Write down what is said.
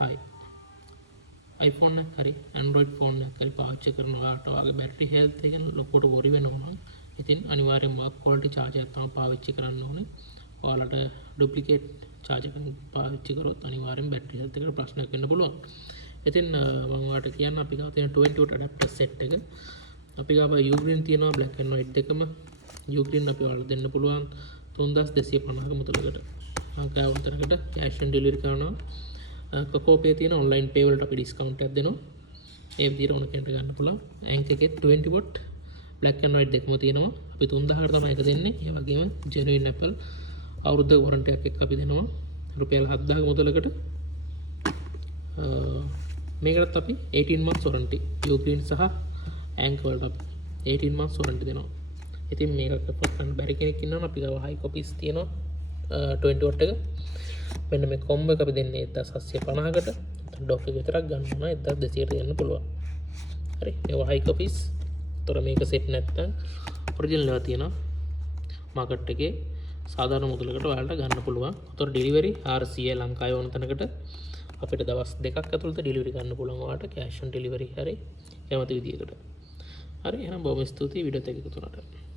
හයි iPhone එක හරි Android phone එකක් හරි පාවිච්චි කරනවාට වගේ බැටරි හෙල්ත් එක ලොකුට වොරි වෙනවා නම් ඉතින් අනිවාර්යෙන්ම quality charger එකක් තමයි පාවිච්චි කරන්න ඕනේ. ඔයාලට duplicate charger එකක් පාවිච්චි කරොත් අනිවාර්යෙන් බැටරි හෙල්ත් එකට ප්‍රශ්නයක් වෙන්න පුළුවන්. ඉතින් මම ඔයාලට කියන්න අපි ගාව තියෙන 20 watt adapter set එක. අපි ගාව Ugreen තියෙනවා black and white දෙකම. Ugreen අපි ඔයාලට දෙන්න පුළුවන් 3250ක මුදලකට. ආකාව උතරකට cash on delivery කරනවා. කකෝපේ තියෙන ඔන්ලයින් පේ වලට අපි ඩිස්කවුන්ට් එකක් දෙනවා. ඒ විදිහට ඕන කෙනෙක්ට ගන්න පුළුවන්. ඇන්ක් එකේ 20 watt black and white දෙකම තියෙනවා. අපි 3000කට තමයි එක දෙන්නේ. ඒ වගේම genuine Apple අවුරුද්දක warranty එකක් එක්ක අපි දෙනවා. රුපියල් 7000ක මුදලකට. මේකටත් අපි 18 months warranty Ugreen සහ ඇන්ක් වලට අපි 18 months warranty දෙනවා. ඉතින් මේක අපෝට් කරන්න බැරි කෙනෙක් ඉන්නවා නම් අපි ගාව high copies තියෙනවා 20 watt එක. මෙන්න මේ කොම්බෝ එක අපි දෙන්නේ 1750කට. ඩොෆ් එක විතරක් ගන්න ඕන 1200ට දෙන්න පුළුවන්. හරි. මේවා high copies. ତොර මේක සෙට් නැත්නම් ඔරිජිනල් ඒවා තියෙනවා. මාකට් එකේ සාධාරණ මුදලකට ඔයාලට ගන්න පුළුවන්. තොර ඩෙලිවරි RCA ලංකාවේ ඕන තැනකට අපිට දවස් දෙකක් ඇතුළත ඩෙලිවරි ගන්න පුළුවන්. ඔයාලට cash on delivery හරි කැමති විදියකට. හරි. එහෙනම් බොහොම ස්තුතියි වීඩියෝ එක එකතු වුණාට.